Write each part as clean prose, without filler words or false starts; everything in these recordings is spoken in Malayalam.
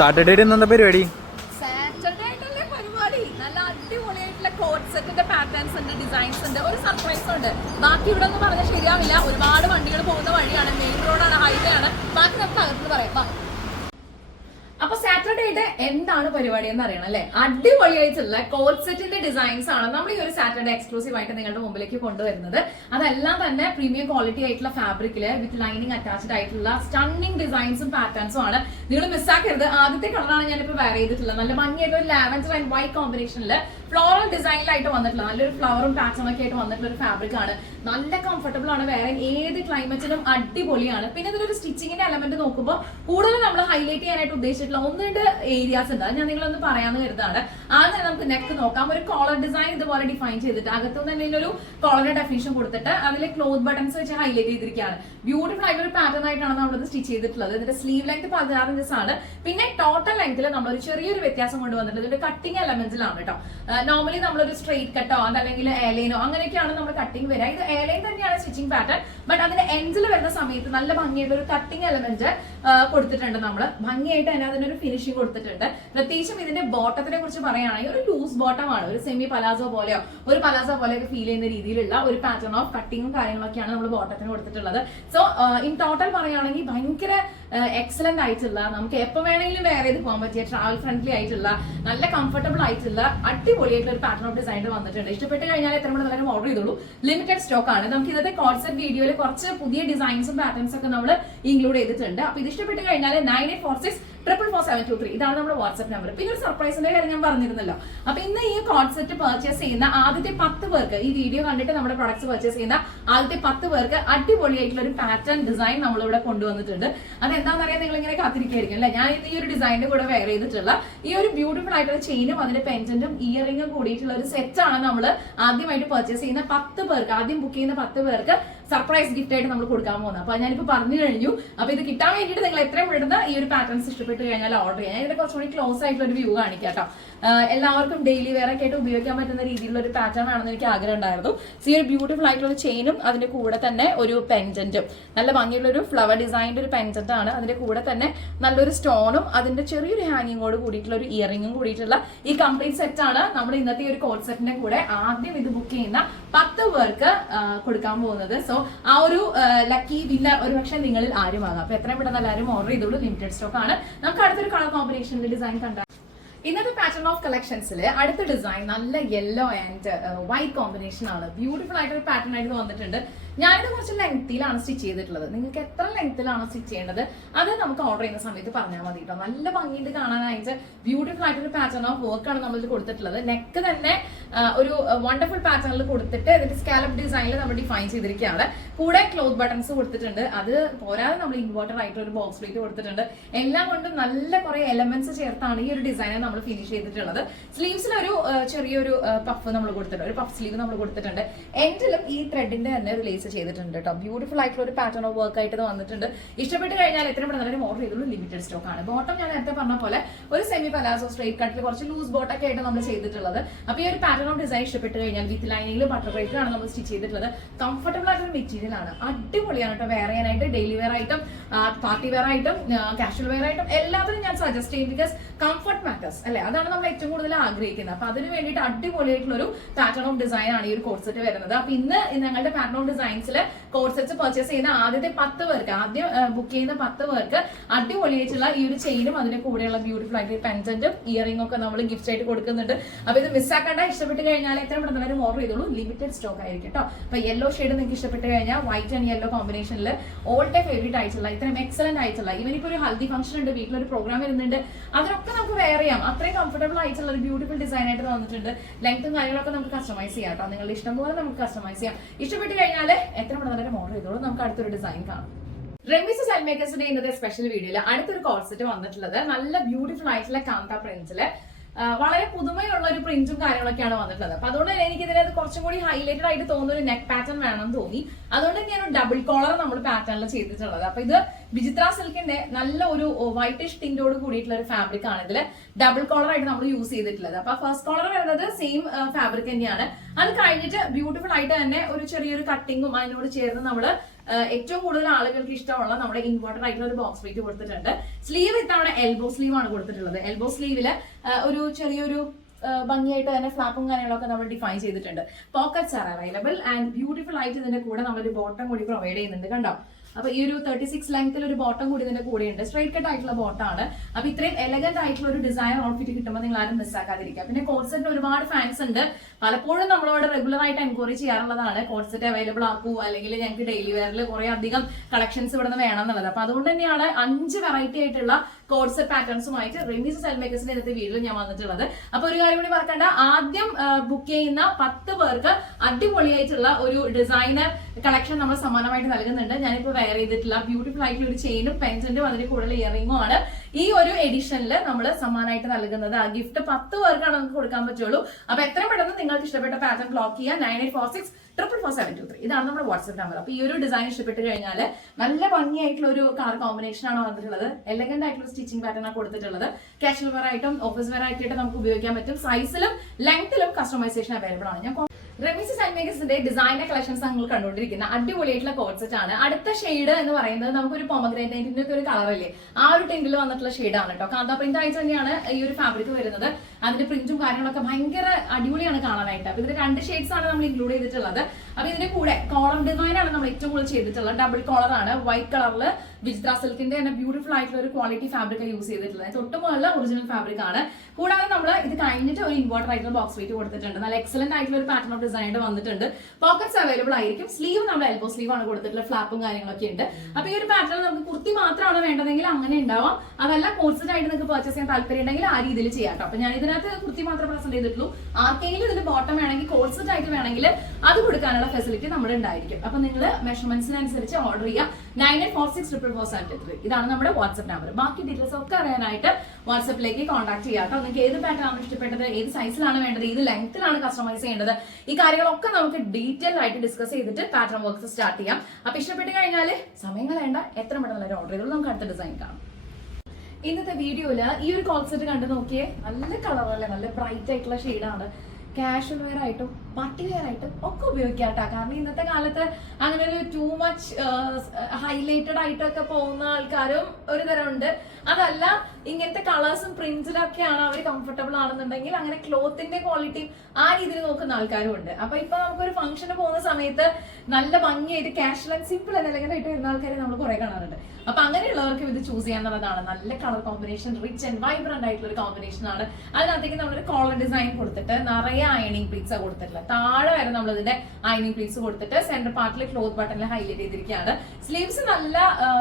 സാറ്റർഡേ എന്താ പരിപാടി? സാറ്റർഡേ ആയിട്ടല്ലേ പരിപാടി. നല്ല അടിപൊളിയായിട്ടുള്ള കോഡ് സെറ്റിന്റെ പാറ്റേൺസ് ഉണ്ട്, ഡിസൈൻസ് ഉണ്ട്, ഒരു സർപ്രൈസ് ഉണ്ട്. ബാക്കി ഇവിടെ ഒന്നും പറഞ്ഞാൽ ശരിയാവില്ല. ഒരുപാട് വണ്ടികൾ പോകുന്ന വഴിയാണ്, മെയിൻ റോഡാണ്, ഹൈവേ ആണ്. ബാക്കി നമുക്ക് അകത്തുനിന്ന് പറയാം. അപ്പൊ സാറ്റർഡേയുടെ എന്താണ് പരിപാടി എന്ന് അറിയണം അല്ലെ? അടിപൊളിയായിട്ടുള്ള കോഡ് സെറ്റിന്റെ ഡിസൈൻസ് ആണ് നമ്മൾ ഈ ഒരു സാറ്റർഡേ എക്സ്ക്ലൂസീവ് ആയിട്ട് നിങ്ങളുടെ മുമ്പിലേക്ക് കൊണ്ടുവരുന്നത്. അതെല്ലാം തന്നെ പ്രീമിയം ക്വാളിറ്റി ആയിട്ടുള്ള ഫാബ്രിക്കില് വിത്ത് ലൈനിങ് അറ്റാച്ച്ഡ് ആയിട്ടുള്ള സ്റ്റണ്ണിങ് ഡിസൈൻസും പാറ്റേൺസും ആണ്. നിങ്ങൾ മിസ്സാക്കരുത്. ആദ്യത്തെ കളറാണ് ഞാനിപ്പോ വെയർ ചെയ്തിട്ടുള്ളത്. നല്ല ഭംഗിയായിട്ട് ഒരു ലാവൻഡർ ആൻഡ് വൈറ്റ് കോമ്പിനേഷനിൽ ഫ്ലോറൽ ഡിസൈനിലായിട്ട് വന്നിട്ടുള്ള നല്ലൊരു ഫ്ലവറും പാറ്റേണും ഒക്കെ ആയിട്ട് വന്നിട്ടുള്ള ഒരു ഫാബ്രിക് ആണ്. നല്ല കംഫർട്ടബിൾ ആണ്, വേറെ ഏത് ക്ലൈമറ്റിലും അടിപൊളിയാണ്. പിന്നെ ഇതിലൊരു സ്റ്റിച്ചിങ്ങിന്റെ എലമെന്റ് നോക്കുമ്പോൾ കൂടുതൽ നമ്മൾ ഹൈലൈറ്റ് ചെയ്യാനായിട്ട് ഉദ്ദേശിച്ചിട്ടുള്ള ഒന്ന് രണ്ട് ഏരിയാസ് ഉണ്ട്. അത് ഞാൻ നിങ്ങളൊന്ന് പറയാന്ന് കരുതാണ്. ആദ്യം നമുക്ക് നെക്ക് നോക്കാം. ഒരു കോളർ ഡിസൈൻ ഇതുപോലെ ഡിഫൈൻ ചെയ്തിട്ട് അകത്തുനിന്ന് തന്നെ ഒരു കോളർ ഡെഫിനിഷൻ കൊടുത്തിട്ട് അതിൽ ക്ലോത്ത് ബട്ടൺസ് വെച്ച് ഹൈലൈറ്റ് ചെയ്തിരിക്കുകയാണ്. ബ്യൂട്ടിഫുൾ ആയിട്ട് ഒരു പാറ്റേൺ ആയിട്ടാണ് നമ്മളത് സ്റ്റിച്ച് ചെയ്തിട്ടുള്ളത്. ഇതിന്റെ സ്ലീവ് ലെങ്ത് 16 ഇഞ്ചസ് ആണ്. പിന്നെ ടോട്ടൽ ലെങ്ത്തിൽ നമ്മൾ ഒരു ചെറിയൊരു വ്യത്യാസം കൊണ്ടുവന്നിട്ടുണ്ട്. ഇതിന്റെ കട്ടിങ് എലമെന്റിലാണ് കേട്ടോ. നോർമലി നമ്മളൊരു സ്ട്രെയിറ്റ് കട്ടോ അതല്ലെങ്കിൽ എലൈനോ അങ്ങനെയൊക്കെയാണ് നമ്മൾ കട്ടിങ് വരിക. ഇത് എലൈൻ തന്നെയാണ് സ്റ്റിച്ചിങ് പാറ്റേൺ. ബട്ട് അതിന്റെ എൻഡിൽ വരുന്ന സമയത്ത് നല്ല ഭംഗിയായിട്ട് ഒരു കട്ടിങ് എലമെന്റ് കൊടുത്തിട്ടുണ്ട്. നമ്മൾ ഭംഗിയായിട്ട് തന്നെ അതിനൊരു ഫിനിഷിംഗ് കൊടുത്തിട്ടുണ്ട്. പ്രത്യേകിച്ചും ഇതിന്റെ ബോട്ടത്തിനെ കുറിച്ച് പറയുകയാണെങ്കിൽ ഒരു ലൂസ് ബോട്ടമാണ്. ഒരു സെമി പലാസോ പോലെയോ ഒരു പലാസോ പോലെയൊക്കെ ഫീൽ ചെയ്യുന്ന രീതിയിലുള്ള ഒരു പാറ്റേൺ ഓഫ് കട്ടിങ്ങും കാര്യങ്ങളൊക്കെയാണ് നമ്മൾ ബോട്ടത്തിന് കൊടുത്തിട്ടുള്ളത്. സോ ഇൻ ടോട്ടൽ പറയുകയാണെങ്കിൽ ഭയങ്കര എക്സലന്റ് ആയിട്ടുള്ള, നമുക്ക് എപ്പോൾ വേണമെങ്കിലും വെയർ ചെയ്ത് പോകാൻ പറ്റിയ, ട്രാവൽ ഫ്രണ്ട്ലി ആയിട്ടുള്ള, നല്ല കംഫർട്ടബിൾ ആയിട്ടുള്ള അടിപൊളിയായിട്ടുള്ള ഒരു പാറ്റേൺ ഓഫ് ഡിസൈൻ വന്നിട്ടുണ്ട്. ഇഷ്ടപ്പെട്ട് കഴിഞ്ഞാൽ എത്ര മണി നേരം ഓർഡർ ചെയ്തോളൂ. ലിമിറ്റഡ് സ്റ്റോക്ക് ആണ്. നമുക്ക് ഇന്നത്തെ കോൺസെപ്റ്റ് വീഡിയോയിൽ കുറച്ച് പുതിയ ഡിസൈൻസും പാറ്റേൺസ് ഒക്കെ നമ്മൾ ഇൻക്ലൂഡ് ചെയ്തിട്ടുണ്ട്. അപ്പൊ ഇത് ഇഷ്ടപ്പെട്ട് കഴിഞ്ഞാൽ 9846444723 ഇതാണ് നമ്മുടെ വാട്സ്ആപ്പ് നമ്പർ. പിന്നെ ഒരു സർപ്രൈസിന്റെ കാര്യം ഞാൻ പറഞ്ഞിരുന്നല്ലോ. അപ്പൊ ഇന്ന് ഈ കോൺസെപ്റ്റ് പർച്ചേസ് ചെയ്യുന്ന ആദ്യത്തെ 10 പേർക്ക്, ഈ വീഡിയോ കണ്ടിട്ട് നമ്മുടെ പ്രൊഡക്ട്സ് പർച്ചേസ് ചെയ്യുന്ന ആദ്യത്തെ 10 പേർക്ക് അടിപൊളിയായിട്ടുള്ള ഒരു പാറ്റേൺ ഡിസൈൻ നമ്മളിവിടെ കൊണ്ടുവന്നിട്ടുണ്ട്. അതെന്താണെന്ന് അറിയാൻ നിങ്ങൾ ഇങ്ങനെ കാത്തിരിക്കുകയായിരിക്കും അല്ലെ? ഞാൻ ഈ ഒരു ഡിസൈനിന്റെ കൂടെ വെയർ ചെയ്തിട്ടുള്ള ഈ ഒരു ബ്യൂട്ടിഫുൾ ആയിട്ടുള്ള ചെയിനും അതിന്റെ പെൻഡന്റും ഇയറിംഗും കൂടിയിട്ടുള്ള ഒരു സെറ്റ് ആണ് നമ്മൾ ആദ്യമായിട്ട് പർച്ചേസ് ചെയ്യുന്ന 10 പേർക്ക്, ആദ്യം ബുക്ക് ചെയ്യുന്ന 10 പേർക്ക് സർപ്രൈസ് ഗിഫ്റ്റ് ആയിട്ട് നമ്മൾ കൊടുക്കാൻ പോകുന്നത്. അപ്പൊ ഞാനിപ്പോ പറഞ്ഞു കഴിഞ്ഞു. അപ്പൊ ഇത് കിട്ടാൻ വേണ്ടിയിട്ട് നിങ്ങൾ എത്രയും പെടുന്ന ഈ ഒരു പാറ്റേൺസ് ഇഷ്ടപ്പെട്ട് കഴിഞ്ഞാൽ ഓർഡർ ചെയ്യാം. ഞാൻ ഇതിന്റെ കുറച്ചുകൂടി ക്ലോസ് ആയിട്ടുള്ള ഒരു വ്യൂ കാണിക്കാം കേട്ടോ. എല്ലാവർക്കും ഡെയിലി വെയർ ഒക്കെ ആയിട്ട് ഉപയോഗിക്കാൻ പറ്റുന്ന രീതിയിലുള്ള ഒരു പാറ്റേൺ ആണെന്ന് എനിക്ക് ആഗ്രഹം ഉണ്ടായിരുന്നു. സോ ഈ ഒരു ബ്യൂട്ടിഫുൾ ആയിട്ടുള്ള ഒരു ചെയിനും അതിന്റെ കൂടെ തന്നെ ഒരു പെൻഡന്റും, നല്ല ഭംഗിയുള്ള ഒരു ഫ്ലവർ ഡിസൈനിന്റെ ഒരു പെൻഡന്റ് ആണ്. അതിന്റെ കൂടെ തന്നെ നല്ലൊരു സ്റ്റോണും അതിന്റെ ചെറിയൊരു ഹാങ്ങിങ്ങോട് കൂടിയിട്ടുള്ള ഒരു ഇയറിംഗും കൂടിയിട്ടുള്ള ഈ കംപ്ലീറ്റ് സെറ്റ് ആണ് നമ്മൾ ഇന്നത്തെ ഒരു കോഡ് സെറ്റിന്റെ കൂടെ ആദ്യം ഇത് ബുക്ക് ചെയ്യുന്ന 10 പേർക്ക് കൊടുക്കാൻ പോകുന്നത്. സോ ആ ഒരു ലക്കി വിന്നർ ഒരു പക്ഷേ നിങ്ങളിൽ ആരുമാകാം. അപ്പൊ എത്രയും പെട്ടെന്ന് എല്ലാവരും ഓർഡർ ചെയ്തോളൂ. ലിമിറ്റഡ് സ്റ്റോക്ക് ആണ്. നമുക്ക് അടുത്തൊരു കളർ കോമ്പിനേഷനിൽ ഡിസൈൻ കണ്ടാൽ ഇന്നത്തെ പാറ്റേൺ ഓഫ് കളക്ഷൻസിൽ അടുത്ത ഡിസൈൻ നല്ല യെല്ലോ ആൻഡ് വൈറ്റ് കോമ്പിനേഷൻ ആണ്. ബ്യൂട്ടിഫുൾ ആയിട്ടൊരു പാറ്റേൺ ആയിട്ട് വന്നിട്ടുണ്ട്. ഞാനിത് കുറച്ച് ലെങ്ത്തിലാണ് സ്റ്റിച്ച് ചെയ്തിട്ടുള്ളത്. നിങ്ങൾക്ക് എത്ര ലെങ്ത്തിലാണോ സ്റ്റിച്ച് ചെയ്യേണ്ടത് അത് നമുക്ക് ഓർഡർ ചെയ്യുന്ന സമയത്ത് പറഞ്ഞാൽ മതി കേട്ടോ. നല്ല ഭംഗിയിട്ട് കാണാനായിട്ട് ബ്യൂട്ടിഫുൾ ആയിട്ടൊരു പാറ്റേൺ ഓഫ് വർക്കാണ് നമ്മൾ കൊടുത്തിട്ടുള്ളത്. നെക്ക് തന്നെ ഒരു വണ്ടർഫുൾ പാറ്റേണിൽ കൊടുത്തിട്ട് ഇതിന്റെ സ്കാലപ്പ് ഡിസൈനിൽ നമ്മൾ ഡിഫൈൻ ചെയ്തിരിക്കുകയാണ്. കൂടെ ക്ലോത്ത് ബട്ടൺസ് കൊടുത്തിട്ടുണ്ട്. അത് പോരാതെ നമ്മൾ ഇൻവേർട്ടർ ആയിട്ട് ഒരു ബോക്സ് പ്ലേറ്റ് കൊടുത്തിട്ടുണ്ട്. എല്ലാം കൊണ്ടും നല്ല കുറെ എലമെന്റ്സ് ചേർത്താണ് ഈ ഒരു ഡിസൈനെ നമ്മൾ ഫിനിഷ് ചെയ്തിട്ടുള്ളത്. സ്ലീവ്സിൽ ഒരു ചെറിയൊരു പഫ് നമ്മൾ കൊടുത്തിട്ടുണ്ട്, ഒരു പഫ് സ്ലീവ് നമ്മൾ കൊടുത്തിട്ടുണ്ട്. എൻഡിലും ഈ ത്രെഡിന്റെ തന്നെ ഒരു ലേസ് ചെയ്തിട്ടുണ്ട് കേട്ടോ. ബ്യൂട്ടിഫുൾ ആയിട്ടുള്ള ഒരു പാറ്റേൺ ഓഫ് വർക്ക് ആയിട്ട് വന്നിട്ടുണ്ട്. ഇഷ്ടപ്പെട്ട് കഴിഞ്ഞാൽ എത്ര പെട്ടെന്ന് ഓർഡർ ചെയ്തുള്ളൂ. ലിമിറ്റഡ് സ്റ്റോക്ക് ആണ്. ബോട്ടം ഞാൻ നേരത്തെ പറഞ്ഞ പോലെ ഒരു സെമി പലാസോ സ്ട്രേറ്റ് കട്ടിൽ കുറച്ച് ലൂസ് ബോട്ടൊക്കെ ആയിട്ട് നമ്മൾ ചെയ്തിട്ടുള്ളത്. അപ്പൊ ഈ ഒരു പാറ്റേൺ ഓഫ് ഡിസൈൻ ഇഷ്ടപ്പെട്ട് കഴിഞ്ഞാൽ വിത്ത് ലൈനിങ്ങിലും ബട്ടർ ബ്രേക്കിലാണ് നമ്മൾ സ്റ്റിച്ച് ചെയ്തിട്ടുള്ളത്. കംഫർട്ടബിൾ ആയിട്ടുള്ള മെറ്റീരിയൽ ആണ്. അടിപൊളിയാണ് കേട്ടോ. വെയർ ചെയ്യാനായിട്ട് ഡെയിലി വെയർ ആയിട്ടും പാർട്ടി വെയർ ആയിട്ടും കാഷ്വൽ വെയർ ആയിട്ടും എല്ലാത്തിനും ഞാൻ സജസ്റ്റ് ചെയ്യും. ബിക്കോസ് കംഫർട്ട് മാറ്റേഴ്സ് അല്ലെ, അതാണ് നമ്മൾ ഏറ്റവും കൂടുതൽ ആഗ്രഹിക്കുന്നത്. അപ്പൊ അതിന് വേണ്ടിയിട്ട് അടിപൊളിയായിട്ടുള്ള ഒരു പാറ്റേൺ ഓഫ് ഡിസൈൻ ആണ് ഈ ഒരു കോഡ് സെറ്റ് വരുന്നത്. അപ്പൊ ഇന്ന് ഞങ്ങളുടെ പാറ്റേൺ ഓഫ് ഡിസൈൻസിൽ കോഡ് സെറ്റ്സ് പർച്ചേസ് ചെയ്യുന്ന ആദ്യത്തെ 10 പേർക്ക്, ആദ്യം ബുക്ക് ചെയ്യുന്ന 10 പേർക്ക് അടിപൊളിയായിട്ടുള്ള ഈ ഒരു ചെയിനും അതിന്റെ കൂടെയുള്ള ബ്യൂട്ടിഫുൾ ആയിട്ട് പെൻഡന്റും ഇയറിംഗും ഒക്കെ നമ്മൾ ഗിഫ്റ്റ് ആയിട്ട് കൊടുക്കുന്നുണ്ട്. അപ്പൊ ഇത് മിസ്സാക്കേണ്ട. ഇഷ്ടപ്പെട്ട് കഴിഞ്ഞാൽ എത്ര പെട്ടെന്ന് ഓർഡർ ചെയ്തോളൂ. ലിമിറ്റഡ് സ്റ്റോക്ക് ആയിരിക്കും കേട്ടോ. അപ്പൊ യെല്ലോ ഷെയ്ഡ് നിങ്ങൾക്ക് ഇഷ്ടപ്പെട്ട് കഴിഞ്ഞാൽ വൈറ്റ് ആൻഡ് യെല്ലോ കോമ്പിനേഷനിൽ ഓൾ ടൈം ഫേവറേറ്റ് ആയിട്ടുള്ള ഇത്രയും എക്സലന്റ് ആയിട്ടുള്ള, ഇവൻ ഇപ്പൊ ഒരു ഹൽദി ഫംഗ്ഷൻ ഉണ്ട്, വീട്ടിലൊരു പ്രോഗ്രാം വരുന്നുണ്ട്, അതിനൊക്കെ നമുക്ക് വെയർ ചെയ്യാം. അത്രയും കംഫർട്ടബിൾ ആയിട്ടുള്ള ഒരു ബ്യൂട്ടിഫുൾ ഡിസൈൻ ആയിട്ട് വന്നിട്ടുണ്ട്. ലെങ്ത്തും കാര്യങ്ങളൊക്കെ നമുക്ക് കസ്റ്റമൈസ് ചെയ്യാം കേട്ടോ. നിങ്ങളുടെ ഇഷ്ടം പോലെ നമുക്ക് കസ്റ്റമൈസ് ചെയ്യാം. ഇഷ്ടപ്പെട്ട് കഴിഞ്ഞാൽ എത്ര പെട്ടെന്ന് ഓർഡർ ചെയ്തോളൂ. നമുക്ക് അടുത്തൊരു ഡിസൈൻ കാണാം. റെമിസ് സെൽ മേക്കേഴ്സിന്റെ ഇന്നത്തെ സ്പെഷ്യൽ വീഡിയോയിൽ അടുത്തൊരു കോഡ് സെറ്റ് വന്നിട്ടുള്ളത് നല്ല ബ്യൂട്ടിഫുൾ ആയിട്ടുള്ള കാന്ത പ്രിന്റ്സില് വളരെ പുതുമയുള്ള ഒരു പ്രിന്റും കാര്യങ്ങളൊക്കെയാണ് വന്നിട്ടുള്ളത്. അപ്പൊ അതുകൊണ്ട് തന്നെ എനിക്ക് ഇതിനകത്ത് കുറച്ചും കൂടി ഹൈലൈറ്റഡ് ആയിട്ട് തോന്നുന്ന ഒരു നെക്ക് പാറ്റേൺ വേണമെന്ന് തോന്നി. അതുകൊണ്ട് തന്നെയാണ് ഡബിൾ കോളർ നമ്മൾ പാറ്റേണിൽ ചെയ്തിട്ടുള്ളത്. അപ്പൊ ഇത് വിചിത്ര സിൽക്കിന്റെ നല്ല ഒരു വൈറ്റിഷ് ടിന്റോട് കൂടിയിട്ടുള്ള ഒരു ഫാബ്രിക് ആണ് ഇതിൽ ഡബിൾ കോളർ ആയിട്ട് നമ്മൾ യൂസ് ചെയ്തിട്ടുള്ളത്. അപ്പൊ ഫസ്റ്റ് കോളർ വരുന്നത് സെയിം ഫാബ്രിക് തന്നെയാണ്. അത് കഴിഞ്ഞിട്ട് ബ്യൂട്ടിഫുൾ ആയിട്ട് തന്നെ ഒരു ചെറിയൊരു കട്ടിങ്ങും അതിനോട് ചേർന്ന് നമ്മൾ ഏറ്റവും കൂടുതൽ ആളുകൾക്ക് ഇഷ്ടമുള്ള നമ്മുടെ ഇമ്പോർട്ടന്റ് ആയിട്ടുള്ള ഒരു ബോക്സ് വെയിറ്റ് കൊടുത്തിട്ടുണ്ട്. സ്ലീവ് ഇത്തവണ എൽബോ സ്ലീവ് ആണ് കൊടുത്തിട്ടുള്ളത്. എൽബോ സ്ലീവില് ഒരു ചെറിയൊരു ഭംഗിയായിട്ട് തന്നെ ഫ്ലാപ്പും കാര്യങ്ങളൊക്കെ നമ്മൾ ഡിഫൈൻ ചെയ്തിട്ടുണ്ട്. Pockets are available and beautiful ആയിട്ട് ഇതിന്റെ കൂടെ നമ്മളൊരു ബോട്ടം കൂടി പ്രൊവൈഡ് ചെയ്യുന്നുണ്ട്. കണ്ടോ, അപ്പൊ ഈ ഒരു 36 ലെങ്ത്തിൽ ഒരു ബോട്ടം കൂടി ഇതിന്റെ കൂടെ ഉണ്ട്. സ്ട്രൈറ്റ് കട്ട് ആയിട്ടുള്ള ബോട്ടാണ്. അപ്പൊ ഇത്രയും എലഗന്റ് ആയിട്ടുള്ള ഒരു ഡിസൈൻ ഔട്ട്ഫിറ്റ് കിട്ടുമ്പോൾ നിങ്ങൾ ആരും മിസ്സാക്കാതിരിക്കുക. പിന്നെ കോട്ട്സെറ്റിന് ഒരുപാട് ഫാൻസ് ഉണ്ട്. പലപ്പോഴും നമ്മളോട് റെഗുലർ ആയിട്ട് എൻക്വയറി ചെയ്യാറുള്ളതാണ് കോട്ട്സെറ്റ് അവൈലബിൾ ആക്കൂ, അല്ലെങ്കിൽ ഞങ്ങൾക്ക് ഡെയിലി വെയറിൽ കുറെ അധികം കളക്ഷൻസ് ഇവിടെ നിന്ന് വേണം എന്നുള്ളത്. അപ്പൊ അതുകൊണ്ട് തന്നെയാണ് 5 വെറൈറ്റി ആയിട്ടുള്ള കോട്ട്സെറ്റ് പാറ്റേൺസുമായിട്ട് റെമീസ് സ്റ്റൈൽ മേക്കേഴ്സിന്റെ ഇന്നത്തെ വീഡിയോയിൽ ഞാൻ വന്നിട്ടുള്ളത്. അപ്പൊ ഒരു കാര്യം കൂടി മറക്കണ്ട, ആദ്യം ബുക്ക് ചെയ്യുന്ന 10 പേർക്ക് അടിപൊളിയായിട്ടുള്ള ഒരു ഡിസൈനർ കളക്ഷൻ നമ്മൾ സമ്മാനമായിട്ട് നൽകുന്നുണ്ട്. ഞാനിപ്പോ വെയർ ചെയ്തിട്ടുള്ള ബ്യൂട്ടിഫുൾ ആയിട്ടുള്ള ഒരു ചെയിനും പെൻഡന്റും അതിന്റെ കൂടുതൽ ഇയറിംഗും ആണ് ഈ ഒരു എഡിഷനിൽ നമ്മൾ സമ്മാനമായിട്ട് നൽകുന്നത്. ആ ഗിഫ്റ്റ് 10 പേർക്കാണ് നമുക്ക് കൊടുക്കാൻ പറ്റുള്ളൂ. അപ്പൊ എത്രയും പെട്ടെന്ന് നിങ്ങൾക്ക് ഇഷ്ടപ്പെട്ട പാറ്റേൺ ബ്ലോക്ക് ചെയ്യുക. 9846444723 ഇതാണ് നമ്മുടെ വാട്സ്ആപ്പ് നമ്പർ. അപ്പൊ ഈ ഒരു ഡിസൈൻ ഇഷ്ടപ്പെട്ട് കഴിഞ്ഞാൽ നല്ല ഭംഗിയായിട്ടുള്ള ഒരു കളർ കോമ്പിനേഷൻ ആണ് വന്നിട്ടുള്ളത്. എലഗന്റ് ആയിട്ടുള്ള സ്റ്റിച്ചിങ് പാറ്റേൺ ആണ് കൊടുത്തിട്ടുള്ളത്. കാഷ്വൽ വെയർ ആയിട്ടും ഓഫീസ് വെയർ ആയിട്ട് നമുക്ക് ഉപയോഗിക്കാൻ പറ്റും. സൈസിലും ലെങ്ത്തിലും കസ്റ്റമൈസേഷൻ അവൈലബിൾ ആണ്. ഞാൻ റെമീസ് സ്റ്റൈൽ മേക്കേഴ്സിന്റെ ഡിസൈനർ കളക്ഷൻസ് നിങ്ങൾ കണ്ടുകൊണ്ടിരിക്കുന്ന അടിപൊളിയായിട്ടുള്ള കോഡ് സെറ്റ് ആണ്. അടുത്ത ഷെയ്ഡ് എന്ന് പറയുന്നത് നമുക്കൊരു പൊമഗ്രാനൈറ്റിന്റെ ഒക്കെ ഒരു കളറല്ലേ, ആ ഒരു ടെന്റിൽ വന്നിട്ടുള്ള ഷെയ്ഡാണ് കേട്ടോ. കാന്ത പ്രിന്റ് ആയിട്ട് തന്നെയാണ് ഈ ഒരു ഫാബ്രിക് വരുന്നത്. അതിന്റെ പ്രിന്റും കാര്യങ്ങളൊക്കെ ഭയങ്കര അടിപൊളിയാണ് കാണാനായിട്ട്. അപ്പൊ ഇതിന്റെ 2 ഷെയ്ഡ്സ് ആണ് നമ്മൾ ഇൻക്ലൂഡ് ചെയ്തിട്ടുള്ളത്. അപ്പൊ ഇതിന്റെ കൂടെ കോളർ ഡിസൈൻ ആണ് നമ്മൾ ഏറ്റവും കൂടുതൽ ചെയ്തിട്ടുള്ളത്. ഡബിൾ കോളർ ആണ്, വൈറ്റ് കളറിൽ വിചിത്ര സിൽക്കിന്റെ തന്നെ ബ്യൂട്ടിഫുൾ ആയിട്ടുള്ള ഒരു ക്വാളിറ്റി ഫാബ്രിക് യൂസ് ചെയ്തിട്ടുള്ളത്. തൊട്ടുമുള്ള ഒറിജിനൽ ഫാബ്രിക് ആണ്. കൂടാതെ നമ്മൾ ഇത് കഴിഞ്ഞിട്ട് ഒരു ഇൻവേർട്ടർ ആയിട്ടുള്ള ബോക്സ് വെയിറ്റ് കൊടുത്തിട്ടുണ്ട്. നല്ല എക്സലന്റ് ആയിട്ടുള്ള ഒരു പാറ്റേൺ ഓഫ് ഡിസൈൻ വന്നിട്ടുണ്ട്. പോക്കറ്റ്സ് അവൈലബിൾ ആയിരിക്കും. സ്ലീവ് നമ്മൾ എൽബോ സ്ലീവ് ആണ് കൊടുത്തിട്ടുള്ള, ഫ്ലാപ്പും കാര്യങ്ങളൊക്കെ ഉണ്ട്. അപ്പൊ ഈ ഒരു പാറ്റേൺ നമുക്ക് കുർത്തി മാത്രമാണ് വേണ്ടതെങ്കിൽ അങ്ങനെ ഉണ്ടാവാം. അതല്ല കോഴ്സെറ്റ് ആയിട്ട് നിങ്ങൾക്ക് പർച്ചേസ് ചെയ്യാൻ താല്പര്യം ഉണ്ടെങ്കിൽ ആ രീതിയിൽ ചെയ്യാം കേട്ടോ. അപ്പൊ ഞാൻ ഇതിനകത്ത് കുർത്തി മാത്രം പ്രസന്റ് ചെയ്തിട്ടുള്ളൂ. ആർക്കെങ്കിലും ഇതിന്റെ ബോട്ടം വേണമെങ്കിൽ കോഴ്സെറ്റ് ആയിട്ട് വേണമെങ്കിൽ അത് കൊടുക്കാനുള്ള ഫെസിലിറ്റി നമ്മുടെ ഉണ്ടായിരിക്കും. അപ്പൊ നിങ്ങൾ മെഷർമെന്റ്സിനനുസരിച്ച് ഓർഡർ ചെയ്യുക. 9846444723 ഇതാണ് നമ്മുടെ വാട്സ്ആപ്പ് നമ്പർ. ബാക്കി ഡീറ്റെയിൽസ് ഒക്കെ അറിയാനായിട്ട് വാട്സ്ആപ്പിലേക്ക് കോൺടാക്ട് ചെയ്യാം കേട്ടോ. നിങ്ങൾക്ക് ഏത് പാറ്റേൺ ആണ് ഇഷ്ടപ്പെട്ടത്, ഏത് സൈസിലാണ് വേണ്ടത്, ഏത് ലെങ്ത്തിലാണ് കസ്റ്റമൈസ് ചെയ്യേണ്ടത്, ഈ കാര്യങ്ങളൊക്കെ നമുക്ക് ഡീറ്റെയിൽ ആയിട്ട് ഡിസ്കസ് ചെയ്തിട്ട് പാറ്റേൺ വർക്ക്സ് സ്റ്റാർട്ട് ചെയ്യാം. അപ്പൊ ഇഷ്ടപ്പെട്ട് കഴിഞ്ഞാൽ സമയം കളയണ്ട, എത്ര പെട്ടെന്ന് ഓർഡർ ചെയ്തോളൂ. നമുക്ക് അടുത്ത ഡിസൈൻ കാണാം. ഇന്നത്തെ വീഡിയോയില് ഈ ഒരു കോൺസെപ്റ്റ് കണ്ടു നോക്കിയേ, നല്ല കളറല്ലേ, നല്ല ബ്രൈറ്റ് ആയിട്ടുള്ള ഷെയ്ഡാണ്. കാഷ്വൽ വെയർ ആയിട്ടും പാർട്ടി വെയർ ആയിട്ടും ഒക്കെ ഉപയോഗിക്കാട്ടോ. കാരണം ഇന്നത്തെ കാലത്ത് അങ്ങനെ ഒരു ടൂ മച്ച് ഹൈലൈറ്റഡ് ആയിട്ടൊക്കെ പോകുന്ന ആൾക്കാരും ഒരു തരം ഉണ്ട്. അതല്ല, ഇങ്ങനത്തെ കളേഴ്സും പ്രിന്റ്സിലൊക്കെയാണ് അവർ കംഫർട്ടബിൾ ആണെന്നുണ്ടെങ്കിൽ അങ്ങനെ ക്ലോത്തിന്റെ ക്വാളിറ്റി ആ രീതിയിൽ നോക്കുന്ന ആൾക്കാരും ഉണ്ട്. അപ്പൊ ഇപ്പൊ നമുക്കൊരു ഫംഗ്ഷന് പോകുന്ന സമയത്ത് നല്ല ഭംഗിയായിട്ട് casual and simple and elegant ആയിട്ട് വരുന്ന ആൾക്കാരെ നമ്മൾ കുറെ കാണാറുണ്ട്. അപ്പൊ അങ്ങനെയുള്ളവർക്ക് ഇത് ചൂസ് ചെയ്യാന്നുള്ളതാണ്. നല്ല colour combination, rich and vibrant ആയിട്ടുള്ള ഒരു കോമ്പിനേഷൻ ആണ്. അതിനകത്തേക്ക് നമ്മളൊരു കോളർ ഡിസൈൻ കൊടുത്തിട്ട് നിറയെ അയണിങ് പ്ലീറ്റ്സ് കൊടുത്തിട്ടുള്ളത്. താഴെ വരെ നമ്മൾ ഇതിന്റെ അയണിങ് പ്ലീറ്റ്സ് കൊടുത്തിട്ട് സെന്റർ പാർട്ടിൽ ക്ലോത്ത് ബട്ടണിൽ ഹൈലൈറ്റ് ചെയ്തിരിക്കുകയാണ്. സ്ലീവ്സ് നല്ല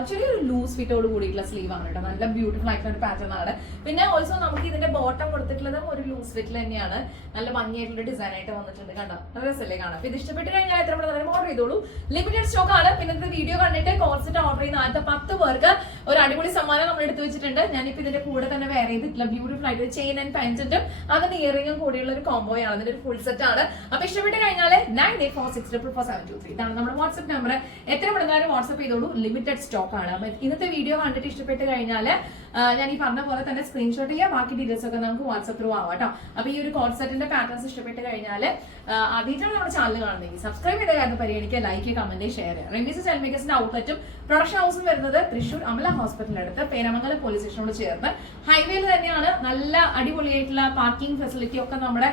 ചെറിയൊരു ലൂസ് ഫിറ്റോട് കൂടിയിട്ടുള്ള സ്ലീവ് ആണ് കേട്ടോ. നല്ല ബ്യൂട്ടിഫുൾ ആയിട്ടുള്ള ഒരു പാറ്റേൺ ആണ്. പിന്നെ ഓൾസോ നമുക്ക് ഇതിന്റെ ബോട്ടം കൊടുത്തിട്ടുള്ളതും ഒരു ലൂസ് ഫിറ്റിൽ തന്നെയാണ്. നല്ല ഭംഗിയായിട്ടുള്ള ഡിസൈൻ ആയിട്ട് വന്നിട്ടുണ്ട്. കണ്ടോ, നല്ല രസമല്ലേ കാണാം. അപ്പൊ ഇത് ഇഷ്ടപ്പെട്ട് കഴിഞ്ഞാൽ എത്ര പെട്ടെന്ന് ഓർഡർ ചെയ്തോളൂ. ലിമിറ്റഡ് സ്റ്റോക്ക് ആണ്. പിന്നെ ഇത് വീഡിയോ കണ്ടിട്ട് കോൺസെപ്റ്റ് ഓർഡർ ചെയ്യുന്ന ആദ്യത്തെ 10 പേർക്ക് ഒരു അടിപൊളി സമ്മാനം നമ്മൾ എടുത്തു വെച്ചിട്ടുണ്ട്. ഞാനിപ്പോ ഇതിന്റെ കൂടെ തന്നെ വെയർ ചെയ്തിട്ടുള്ള ബ്യൂട്ടിഫുൾ ആയിട്ട് ചെയിൻ ആൻഡ് പെൻഡന്റും അതിന്റെ ഇയറിംഗും കൂടിയുള്ള ഒരു കോംബോയാണ്. അതിന്റെ ഒരു ഫുൾ സെറ്റ് ആണ്. അപ്പൊ ഇഷ്ടപ്പെട്ട് കഴിഞ്ഞാൽ 9846444723 ഇതാണ് നമ്മുടെ വാട്സ്ആപ്പ് നമ്പർ. എത്ര പെട്ടെന്ന് വാട്സ്ആപ്പ് ചെയ്തോളൂ. ലിമിറ്റഡ് സ്റ്റോക്ക് ആണ്. അപ്പൊ ഇന്നത്തെ വീഡിയോ കണ്ടിട്ട് ഇഷ്ടപ്പെട്ട് കഴിഞ്ഞാൽ ഞാൻ ഈ പറഞ്ഞ പോലെ തന്നെ സ്ക്രീൻഷോട്ട് ചെയ്യാം. ബാക്കി ഡീറ്റെയിൽസ് ഒക്കെ നമുക്ക് വാട്സ്ആപ്പ് ത്രൂ ആവാം കേട്ടോ. അപ്പൊ ഈ ഒരു കോൺസെപ്റ്റിന്റെ പാറ്റേൺസ് ഇഷ്ടപ്പെട്ട് കഴിഞ്ഞാൽ ആദ്യമായിട്ടാണ് നമ്മുടെ ചാനൽ കാണുന്നെങ്കിൽ സബ്സ്ക്രൈബ് ചെയ്ത കാര്യം പരിഗണിക്കുക, ലൈക്ക്, കമന്റ്, ഷെയർ ചെയ്യുക. റെമീസ് സ്റ്റൈൽ മേക്കേഴ്സിന്റെ ഔട്ട്ലെറ്റും പ്രൊഡക്ഷൻ ഹൗസും വരുന്നത് തൃശ്ശൂർ അമല ഹോസ്പിറ്റലിന്റെ അടുത്ത് പേരാമംഗലം പോലീസ് സ്റ്റേഷനോട് ചേർന്ന് ഹൈവേയിൽ തന്നെയാണ്. നല്ല അടിപൊളിയായിട്ടുള്ള പാർക്കിംഗ് ഫെസിലിറ്റി ഒക്കെ നമ്മുടെ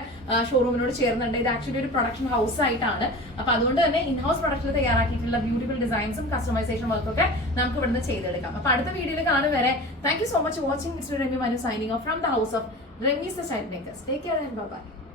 ഷോറൂമിനോട് ചേർന്നുണ്ട്. ഇത് ആക്ച്വലി ഒരു പ്രൊഡക്ഷൻ ഹൗസ് ആയിട്ടാണ്. അപ്പൊ അതുകൊണ്ട് തന്നെ ഇൻഹൗസ് പ്രൊഡക്ഷൻ തയ്യാറാക്കിയിട്ടുള്ള ബ്യൂട്ടിഫുൾ ഡിസൈൻസും കസ്റ്റമൈസേഷൻ വർക്കൊക്കെ നമുക്ക് ഇവിടുന്ന് ചെയ്തെടുക്കാം. അപ്പൊ അടുത്ത വീഡിയോയിൽ കാണും വരെ thank you so much for watching. It's Remy Manu signing off from the house of Remy's the Style Makers. Take care and bye-bye.